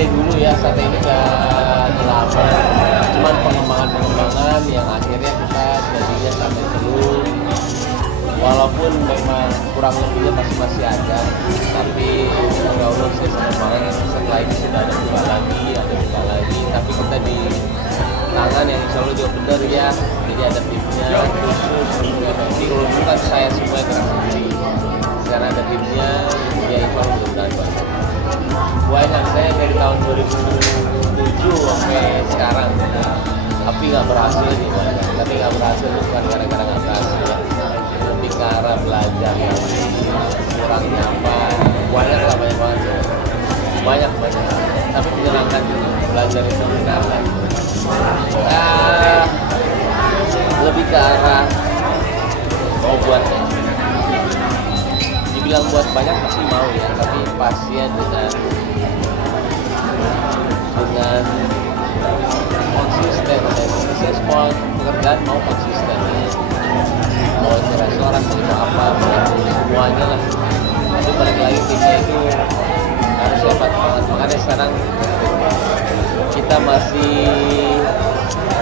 sate dulu ya, sate ini nggak lama, cuman pengembangan yang akhirnya kita jadinya sate telur. Walaupun memang kurang lebihnya masih ada, tapi ya Allah saya senang banget setelah ini sudah ada buka lagi, tapi kita di tangan yang insya Allah juga benar ya, jadi ada timnya khusus, nanti kalau dulu kan saya semua gerak sendiri, sekarang ada timnya, ya insya Allah mudah-mudahan banyak saya dari tahun 2007 sampai sekarang, tapi nggak berhasil nih banyak, tapi nggak berhasil bukan gara-gara nggak berhasil ya. Lebih ke arah belajar kurangnya apa banyak banget tapi menyenangkan juga belajar itu menyenangkan. Lebih ke arah mau buatnya dibilang buat banyak pasti mau ya, tapi pasti ya dengan konsisten. Saya semua pekerjaan mau konsisten ya. Mau itu restoran, mau itu apa, semuanya lah. Tapi balik lagi timnya itu harus hebat banget. Makanya sekarang kita masih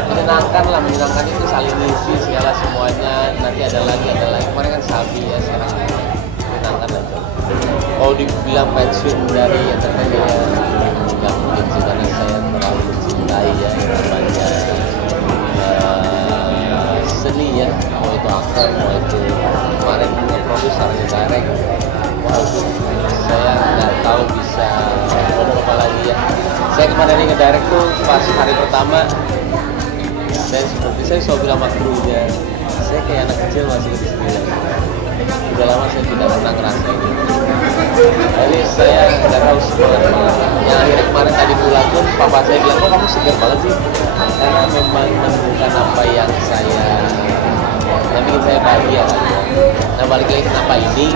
menyenangkan itu saling ngisi segala semuanya. Nanti ada lagi. Kemarin kan Sabi ya, sekarang menyenangkan aja. Kalau dibilang pensiun dari entertainment ya nggak mungkin sih, karena saya terlalu mencintai ya namanya seni ya, mau itu aktor, mau itu kemarin nge-produce, nge-direct, walaupun saya nggak tahu bisa ngomong apa lagi ya. Saya kemarin nge-direct tuh pas hari pertama, saya selalu bilang sama krunya, saya kayak anak kecil masih kecil. Udah lama saya tidak pernah ngerasain itu. Jadi saya nggak tahu semangat banget. Yang akhirnya kemarin tadi pulang pun papa saya bilang, kok kamu segar banget sih? Karena memang menemukan apa yang bikin saya bahagia kan. Nah balik lagi kenapa ini,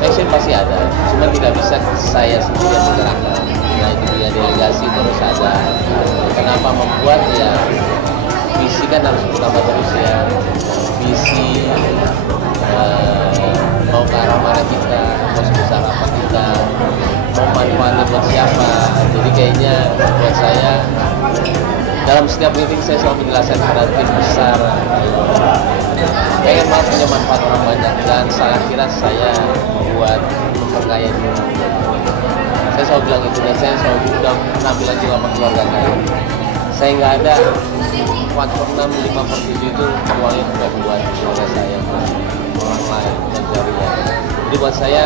passion pasti ada, cuma tidak bisa saya sendiri yang menggerakkan. Nah itu dia, delegasi terus ada. Kenapa membuat ya, visi kan harus bertambah terus ya. Visi mau ke arah mana kita, mau sebesar apa kita, mau manfaatnya buat siapa. Jadi kayaknya buat saya dalam setiap meeting saya selalu menjelaskan pada tim besar, pengen banget punya manfaat orang banyak, dan salah kira saya buat memperkaya diri. Saya selalu bilang itu, dan saya selalu bilang penampilan juga sama keluarga saya. Saya nggak ada 4/6, 5/7 itu uangnya juga buat keluarga saya, orang lain, dan jarinya. Jadi buat saya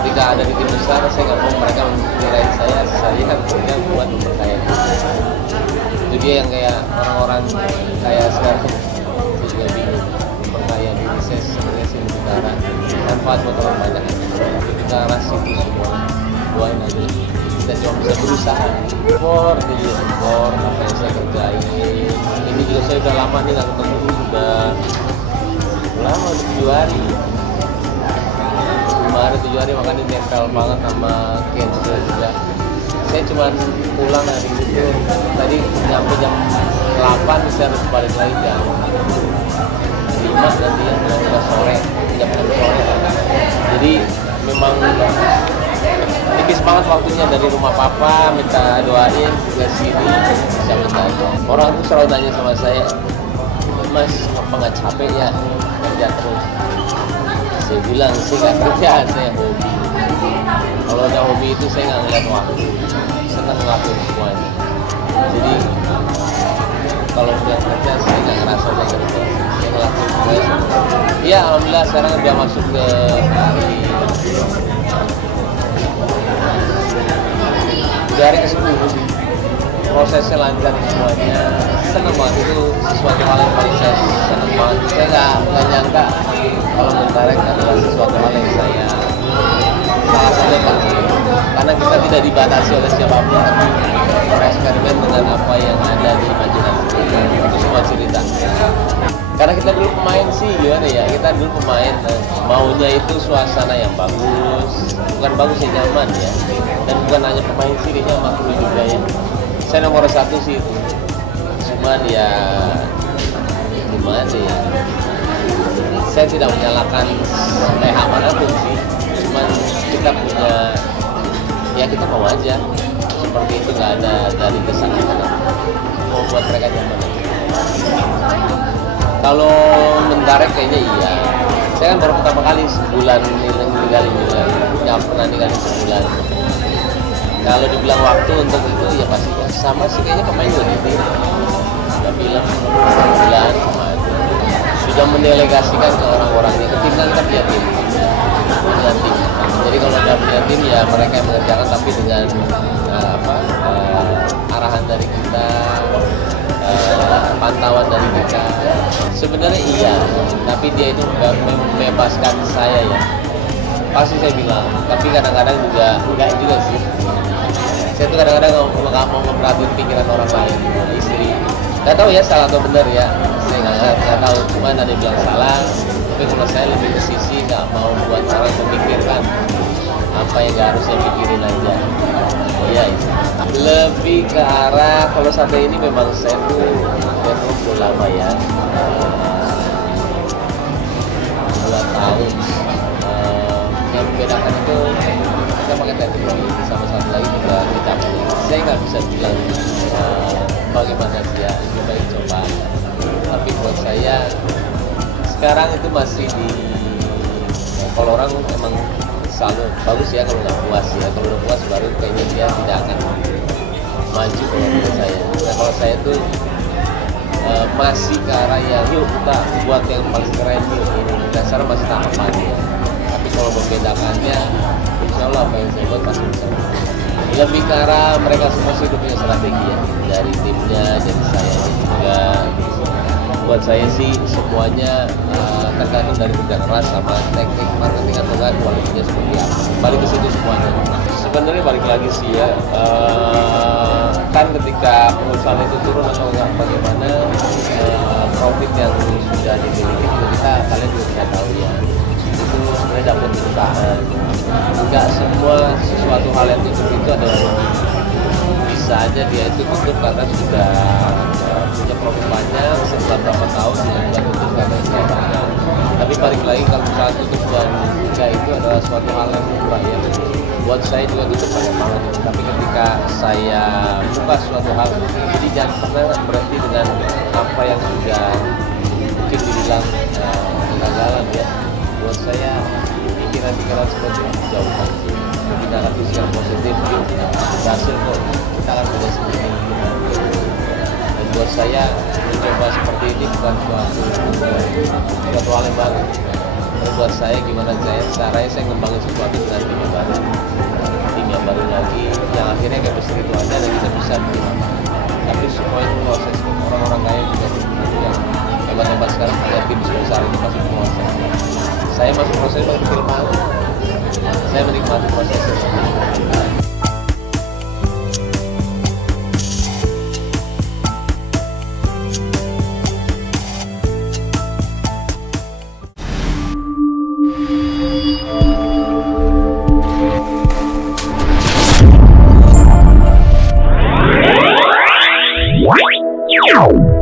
ketika ada di tim besar, saya nggak mau mereka menilai saya kerja buat memperkaya diri. Itu dia yang kayak orang-orang kayak sekarang, saya juga bingung memperkaya diri. Saya sebenarnya sih lebih ke arah manfaat buat orang banyak, lebih ke arah situ semua. Doain aja kita cuma bisa berusaha for apa yang saya kerjain. Ini juga saya udah lama nih nggak ketemu, udah 7 hari. Kemarin 7 hari makanya nempel banget sama Kenzo juga. Saya cuma pulang hari itu, tadi nyampe jam 8, saya harus balik lagi jam 5 nanti ya, jam sore. Jadi memang tipis banget waktunya dari rumah papa, minta doain ke sini bisa minta. Orang tuh selalu nanya sama saya, Mas apa nggak capek ya kerja terus? Saya bilang sih nggak kerja, saya hobi. Kalau ada hobi itu saya nggak ngeliat waktu, senang ngelakuin semuanya. Jadi kalau udah kerja saya nggak ngerasa udah kerja, saya ngelakuin semuanya. Iya alhamdulillah sekarang udah masuk ke hari ke-10 sih. Prosesnya lancar semuanya, senang banget, itu sesuatu hal yang paling saya senang banget. Saya nggak nyangka kalau mendirect adalah sesuatu hal yang saya salah satunya pasti, karena kita tidak dibatasi oleh siapapun, tapi bereksperimen dengan apa yang ada di imajinasi kita. Itu semua cerita. Karena kita dulu pemain sih gimana ya, kita dulu pemain maunya itu suasana yang bagus, bukan bagus ya, nyaman ya, dan bukan hanya pemain sih, dia sama kru juga ya. Saya nomor 1 sih itu, cuman ya gimana ya, saya tidak menyalahkan PH manapun sih, cuman kita punya, ya kita mau aja seperti itu, nggak ada dari kesana mau buat mereka nyaman. Kalau mendarat kayaknya iya. Saya kan baru pertama kali sebulan ninggalin bulan, nggak pernah ninggalin sebulan. Kalau dibilang waktu untuk itu ya pasti sama sih kayaknya pemain OTT. Ada film sebulan sama itu. Sudah mendelegasikan ke orang-orangnya, ke tim kan punya tim. Jadi kalau udah punya tim ya mereka yang mengerjakan, tapi dengan arahan dari kita, pantauan dari kita. Sebenarnya iya, tapi dia itu nggak membebaskan saya ya. Pasti saya bilang, tapi kadang-kadang juga enggak juga sih. Saya tuh kadang-kadang nggak mau memperhatiin pikiran orang lain, istri. Nggak tahu ya salah atau benar ya. Saya nggak tahu, cuma ada yang bilang salah. Tapi kalau saya lebih ke sisi nggak mau buat orang memikirkan apa yang nggak harus saya pikirin aja. Iya itu. Lebih ke arah kalau sampai ini memang saya tuh udah lama ya. 2 tahun. Yang membedakan itu kita pakai teknologi, sama satu lagi juga kita. Saya nggak bisa bilang bagaimana dia lebih baik coba. Tapi buat saya sekarang itu masih di kalau orang emang selalu bagus ya kalau nggak puas ya. Kalau udah puas baru kayaknya dia tidak akan maju kalau menurut saya. Nah kalau saya tuh masih ke arah yang yuk kita buat yang paling keren yuk ini. Dasar masih tahapan ya. Tapi kalau membedakannya, insya Allah apa yang saya buat pasti bisa. Lebih ke arah mereka semua sih punya strategi ya. Dari timnya, dari saya juga. Buat saya sih semuanya tergantung dari kerja keras sama teknik marketing atau enggak kualitasnya seperti apa. Balik ke situ semuanya. Sebenarnya balik lagi sih ya. Kan ketika perusahaan itu turun atau enggak bagaimana profit yang sudah dimiliki kita kalian juga tidak tahu ya. Itu sebenarnya dapat bertahan. Enggak semua sesuatu hal yang tutup itu adalah bisa aja dia itu tutup karena sudah punya profit banyak setelah berapa tahun juga tutup karena itu banyak. Tapi balik lagi kalau saat tutup dan enggak itu adalah suatu hal yang murah ya. Buat saya juga tutup banyak banget. Tapi ketika saya buka suatu hal, jadi jangan pernah berhenti dengan apa yang sudah mungkin dibilang kegagalan ya. Buat saya pikiran-pikiran seperti itu jauhkan sih. Kita pikiran positif yuk berhasil kok, kita akan punya sendiri. Dan buat saya mencoba seperti ini bukan suatu hal yang baru. Dan buat saya gimana caranya saya ngembangin sesuatu dengan tim yang baru lagi yang akhirnya chemistry itu ada dan kita bisa bikin. Tapi semua itu proses orang-orang kaya juga yang hebat-hebat sekarang ada tim sebesar itu masih proses. Saya masih proses film malu. Saya menikmati prosesnya. Wow.